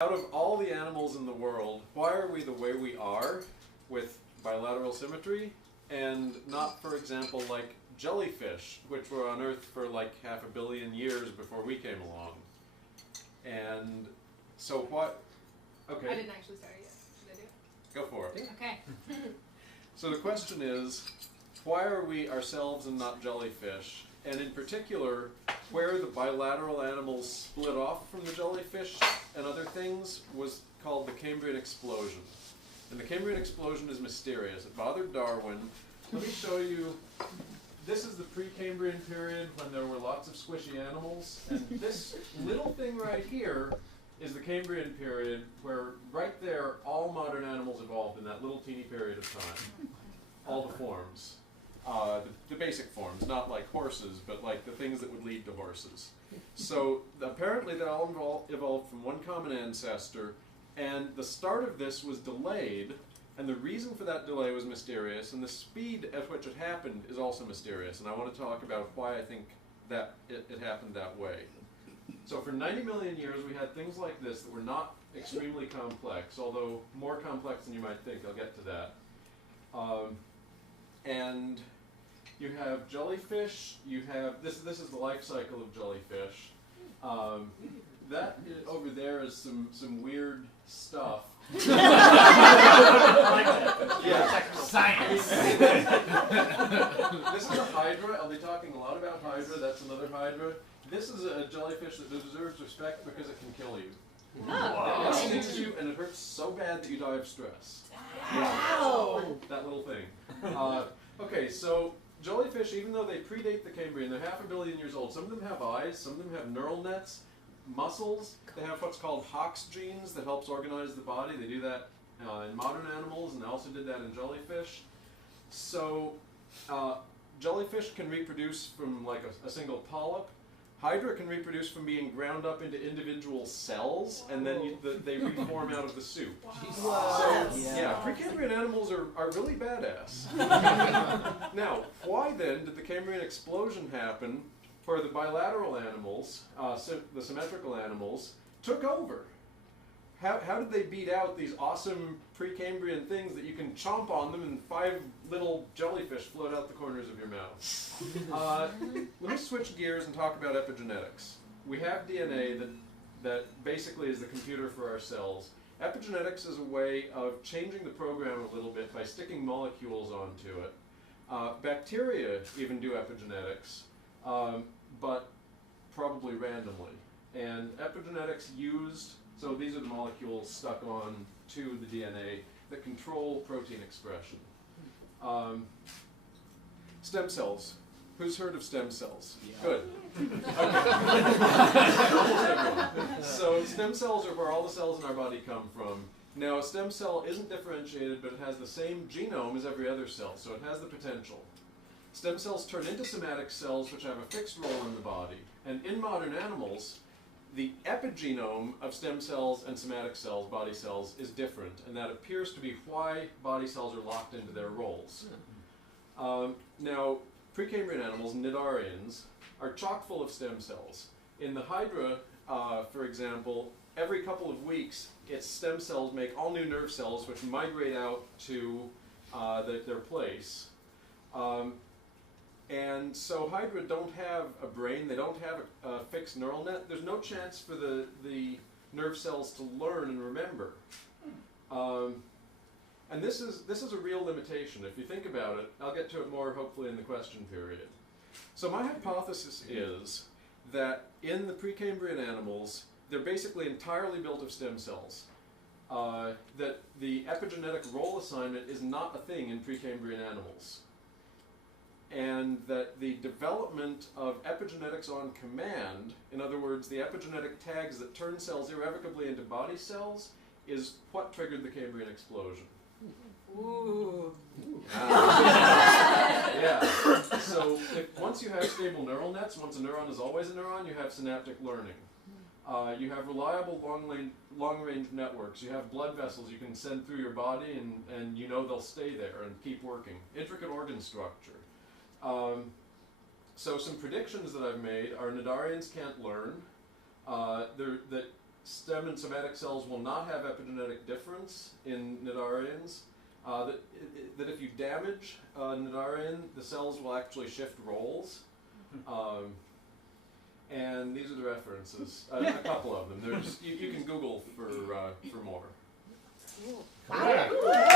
Out of all the animals in the world, why are we the way we are with bilateral symmetry and not, for example, like jellyfish, which were on Earth for like 500 million years before we came along? And so what? Okay. I didn't actually start it yet. Should I do it? Go for it. Okay. So the question is, why are we ourselves and not jellyfish? And in particular, where the bilateral animals split off from the jellyfish and other things was called the Cambrian explosion. And the Cambrian explosion is mysterious. It bothered Darwin. Let me show you. This is the Precambrian period when there were lots of squishy animals. And this little thing right here is the Cambrian period where right there all modern animals evolved in that little teeny period of time. All the forms. The basic forms, not like horses, but like the things that would lead to horses. So apparently they all evolved from one common ancestor, and the start of this was delayed, and the reason for that delay was mysterious, and the speed at which it happened is also mysterious, and I want to talk about why I think that it happened that way. So for 90 million years we had things like this that were not extremely complex, although more complex than you might think. I'll get to that. And you have jellyfish, you have, this is the life cycle of jellyfish. That over there is some weird stuff. Yeah. Science. This is a hydra. I'll be talking a lot about hydra. That's another hydra. This is a jellyfish that deserves respect because it can kill you. Oh. It stings you and it hurts so bad that you die of stress. Wow. That little thing. Okay, so jellyfish, even though they predate the Cambrian, they're 500 million years old. Some of them have eyes, some of them have neural nets, muscles. They have what's called Hox genes that helps organize the body. They do that in modern animals, and they also did that in jellyfish. So jellyfish can reproduce from like a single polyp. Hydra can reproduce from being ground up into individual cells, and then they reform out of the soup. Wow. So, yeah, Precambrian animals are really badass. Now, why then did the Cambrian explosion happen where the bilateral animals, the symmetrical animals, took over? How did they beat out these awesome Precambrian things that you can chomp on them and 5 little jellyfish float out the corners of your mouth? Let me switch gears and talk about epigenetics. We have DNA that basically is the computer for our cells. Epigenetics is a way of changing the program a little bit by sticking molecules onto it. Bacteria even do epigenetics, but probably randomly. And epigenetics used, so these are the molecules stuck on to the DNA that control protein expression. Stem cells. Who's heard of stem cells? Yeah. Good. Okay. Almost everyone. So stem cells are where all the cells in our body come from. Now a stem cell isn't differentiated, but it has the same genome as every other cell, so it has the potential. Stem cells turn into somatic cells which have a fixed role in the body. And in modern animals, the epigenome of stem cells and somatic cells, body cells, is different, and that appears to be why body cells are locked into their roles. Now, Precambrian animals, Cnidarians, are chock full of stem cells. In the hydra, for example, every couple of weeks, its stem cells make all new nerve cells which migrate out to their place. And so hydra don't have a brain, they don't have a fixed neural net. There's no chance for the nerve cells to learn and remember. And this is a real limitation. If you think about it, I'll get to it more hopefully in the question period. So my hypothesis is that in the Precambrian animals, they're basically entirely built of stem cells. That the epigenetic role assignment is not a thing in Precambrian animals. And that the development of epigenetics on command, in other words, the epigenetic tags that turn cells irrevocably into body cells, is what triggered the Cambrian explosion. Ooh. Yeah. So once you have stable neural nets, once a neuron is always a neuron, you have synaptic learning. You have reliable long-range networks. You have blood vessels you can send through your body, and you know they'll stay there and keep working. Intricate organ structure. So some predictions that I've made are Cnidarians can't learn, that stem and somatic cells will not have epigenetic difference in cnidarians. That if you damage cnidarian, the cells will actually shift roles. And these are the references, a couple of them. There's, you can Google for more. Wow.